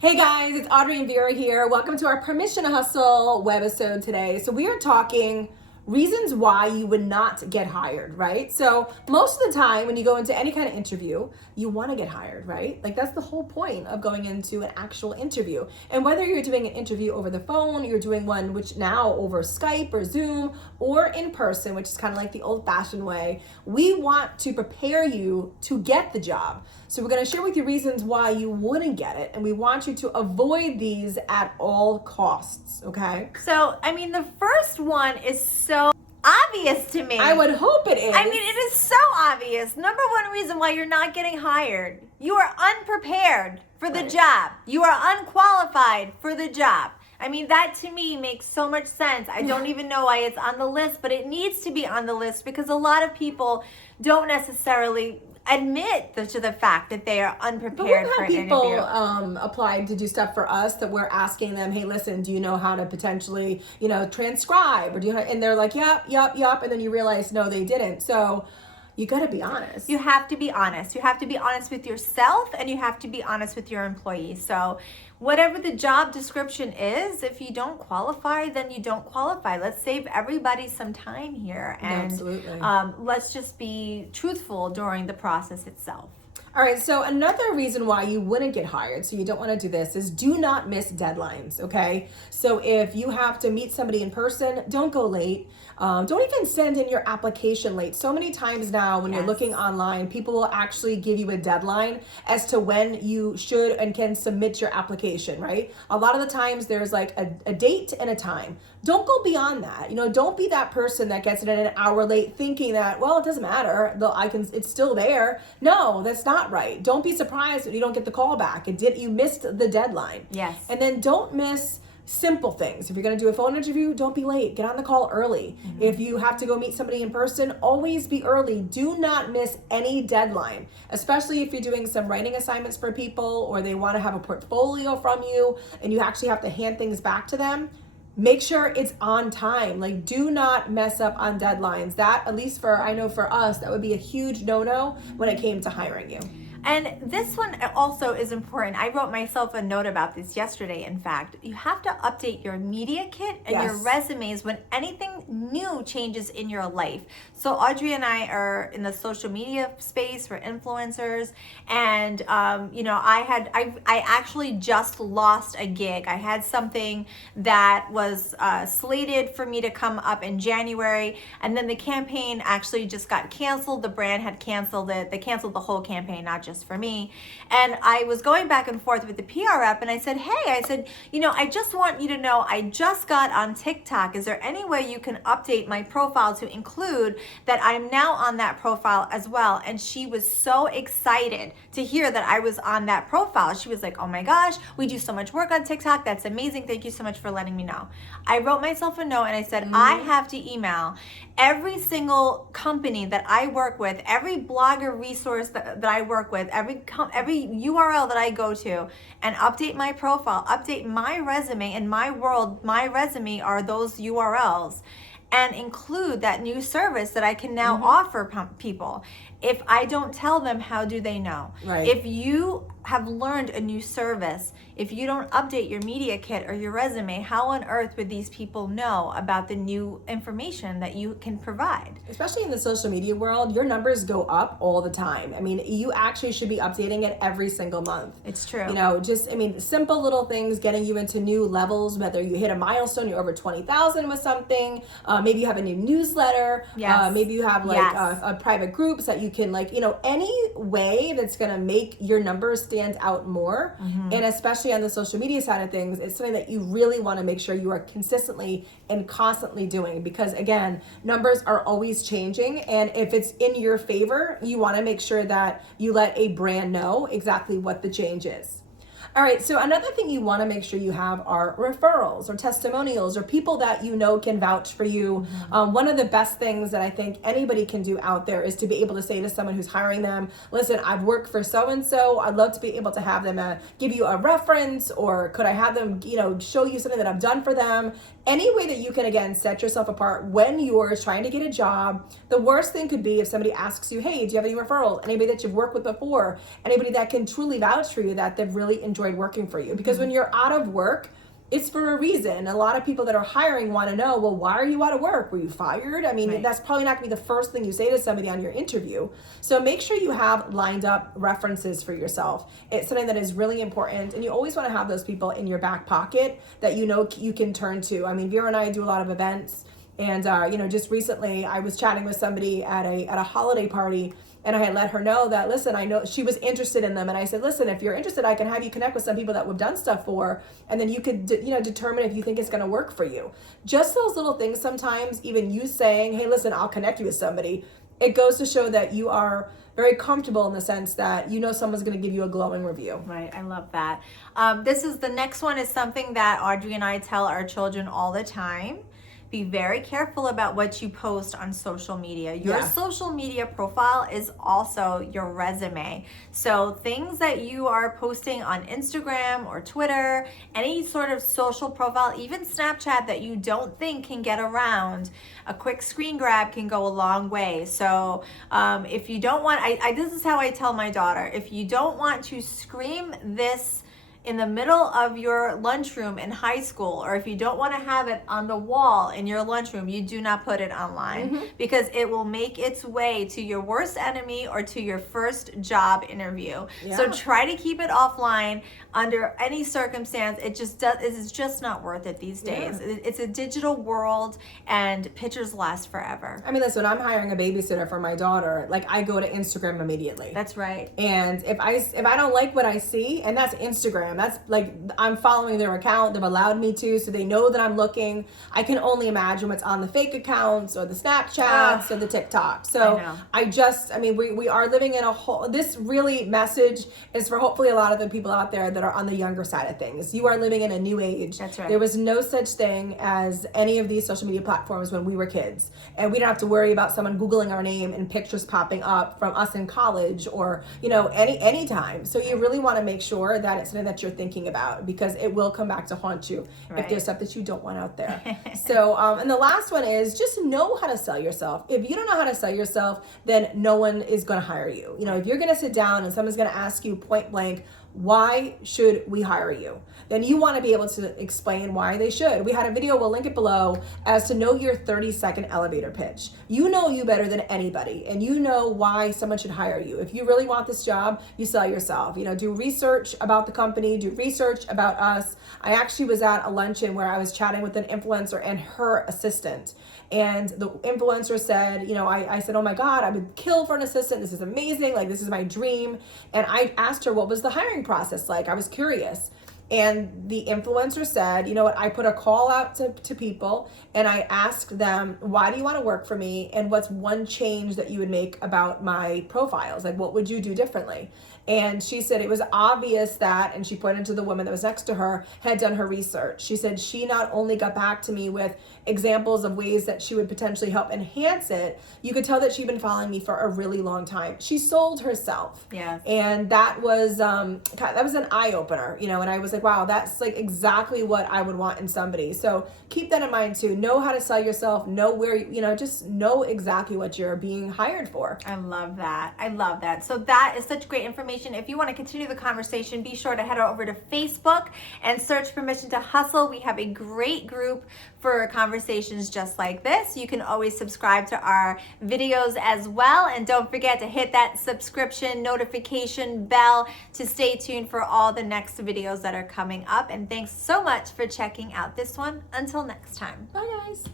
Hey guys, it's Audrey and Vera here. Welcome to our Permission to Hustle webisode today. So we are talking reasons why you would not get hired, right? So most of the time when you go into any kind of interview, you want to get hired, right? Like that's the whole point of going into an actual interview. And whether you're doing an interview over the phone, you're doing one which now over Skype or Zoom or in person, which is kind of like the old-fashioned way, we want to prepare you to get the job. So we're going to share with you reasons why you wouldn't get it, and we want you to avoid these at all costs, okay? So, the first one is so obvious to me. I would hope it is. It is so obvious. Number one reason why you're not getting hired. You are unprepared for the job. You are unqualified for the job. That to me makes so much sense. I don't even know why it's on the list, but it needs to be on the list because a lot of people don't necessarily admit to the fact that they are unprepared for an interview. People applied to do stuff for us that we're asking them, hey, listen, do you know how to potentially, transcribe? Or do you know, and they're like, yep. And then you realize, no, they didn't. So you got to be honest. You have to be honest. You have to be honest with yourself and you have to be honest with your employees. So whatever the job description is, if you don't qualify, then you don't qualify. Let's save everybody some time here. And Absolutely. Let's just be truthful during the process itself. All right, so another reason why you wouldn't get hired, so you don't want to do this, is do not miss deadlines, okay? So if you have to meet somebody in person, don't go late. Don't even send in your application late. So many times now when you're looking online, people will actually give you a deadline as to when you should and can submit your application, right? A lot of the times there's like a date and a time. Don't go beyond that. Don't be that person that gets it in an hour late thinking that, well, it doesn't matter. It's still there. No, that's not right. Don't be surprised when you don't get the call back. You missed the deadline. Yes. And then don't miss simple things. If you're going to do a phone interview, don't be late. Get on the call early. Mm-hmm. If you have to go meet somebody in person, always be early. Do not miss any deadline, especially if you're doing some writing assignments for people or they want to have a portfolio from you and you actually have to hand things back to them. Make sure it's on time. Like, do not mess up on deadlines. That, at least I know for us, that would be a huge no-no when it came to hiring you. And this one also is important. I wrote myself a note about this yesterday, in fact. You have to update your media kit and your resumes when anything new changes in your life. So Audrey and I are in the social media space for influencers. And, I actually just lost a gig. I had something that was slated for me to come up in January. And then the campaign actually just got canceled. The brand had canceled it. They canceled the whole campaign, not just for me. And I was going back and forth with the PR rep and I said, I just want you to know I just got on TikTok. Is there any way you can update my profile to include that I'm now on that profile as well? And she was so excited to hear that I was on that profile. She was like, oh my gosh, we do so much work on TikTok. That's amazing. Thank you so much for letting me know. I wrote myself a note and I said, I have to email every single company that I work with, every blogger resource that I work with, every URL that I go to, and update my profile, update my resume. In my world, my resume are those URLs, and include that new service that I can now offer people. If I don't tell them, how do they know? Right. If you have learned a new service, if you don't update your media kit or your resume, how on earth would these people know about the new information that you can provide? Especially in the social media world, your numbers go up all the time. You actually should be updating it every single month. It's true. Simple little things getting you into new levels, whether you hit a milestone, you're over 20,000 with something, maybe you have a new newsletter, maybe you have a private groups that you can any way that's going to make your numbers stand out more. And especially on the social media side of things, it's something that you really want to make sure you are consistently and constantly doing, because again, numbers are always changing, and if it's in your favor, you want to make sure that you let a brand know exactly what the change is. All right, so another thing you want to make sure you have are referrals or testimonials or people that can vouch for you. One of the best things that I think anybody can do out there is to be able to say to someone who's hiring them, listen, I've worked for so-and-so. I'd love to be able to have them give you a reference, or could I have them, show you something that I've done for them. Any way that you can, again, set yourself apart when you're trying to get a job. The worst thing could be if somebody asks you, hey, do you have any referrals? Anybody that you've worked with before? Anybody that can truly vouch for you, that they've really enjoyed enjoyed working for you. Because when you're out of work, it's for a reason. A lot of people that are hiring want to know, well, why are you out of work? Were you fired? I mean, that's probably not going to be the first thing you say to somebody on your interview. So make sure you have lined up references for yourself. It's something that is really important. And you always want to have those people in your back pocket that you know you can turn to. I mean, Vera and I do a lot of events. And, just recently I was chatting with somebody at a holiday party, and I had let her know that, listen, I know she was interested in them. And I said, listen, if you're interested, I can have you connect with some people that we've done stuff for. And then you could, determine if you think it's going to work for you. Just those little things sometimes, even you saying, hey, listen, I'll connect you with somebody. It goes to show that you are very comfortable in the sense that someone's going to give you a glowing review. Right. I love that. The next one is something that Audrey and I tell our children all the time. Be very careful about what you post on social media. Your social media profile is also your resume. So things that you are posting on Instagram or Twitter, any sort of social profile, even Snapchat that you don't think can get around, a quick screen grab can go a long way. So if you don't want, this is how I tell my daughter, if you don't want to scream this in the middle of your lunchroom in high school, or if you don't want to have it on the wall in your lunchroom, you do not put it online, because it will make its way to your worst enemy or to your first job interview. So try to keep it offline under any circumstance. It's just not worth it these days. It's a digital world, and pictures last forever. I mean, listen, when I'm hiring a babysitter for my daughter, like, I go to Instagram immediately. That's right. And if I don't like what I see, and that's Instagram, that's like, I'm following their account, they've allowed me to, so they know that I'm looking. I can only imagine what's on the fake accounts or the Snapchats or the TikTok. So we are living in this really message is for hopefully a lot of the people out there that are on the younger side of things. You are living in a new age. That's right. There was no such thing as any of these social media platforms when we were kids. And we don't have to worry about someone Googling our name and pictures popping up from us in college or, any time. So you really want to make sure that it's something that you're thinking about, because it will come back to haunt you if there's stuff that you don't want out there. So, and the last one is just know how to sell yourself. If you don't know how to sell yourself, then no one is going to hire you. If you're going to sit down and someone's going to ask you point blank, why should we hire you? Then you want to be able to explain why they should. We had a video, we'll link it below, as to know your 30-second elevator pitch. You know you better than anybody, and you know why someone should hire you. If you really want this job, you sell yourself. Do research about the company, do research about us. I actually was at a luncheon where I was chatting with an influencer and her assistant. And the influencer said, I said, oh my God, I would kill for an assistant. This is amazing. Like, this is my dream. And I asked her, what was the hiring process like? I was curious. And the influencer said, you know what, I put a call out to people and I asked them, why do you want to work for me? And what's one change that you would make about my profiles? Like, what would you do differently? And she said it was obvious that, and she pointed to the woman that was next to her, had done her research. She said she not only got back to me with examples of ways that she would potentially help enhance it, you could tell that she'd been following me for a really long time. She sold herself. Yes. And that was an eye opener, and I was like, wow, that's like exactly what I would want in somebody. So keep that in mind too. Know how to sell yourself, know where, just know exactly what you're being hired for. I love that. So that is such great information. If you want to continue the conversation, be sure to head over to Facebook and search Permission to Hustle. We have a great group for conversations just like this. You can always subscribe to our videos as well. And don't forget to hit that subscription notification bell to stay tuned for all the next videos that are coming up. And thanks so much for checking out this one. Until next time. Bye, guys.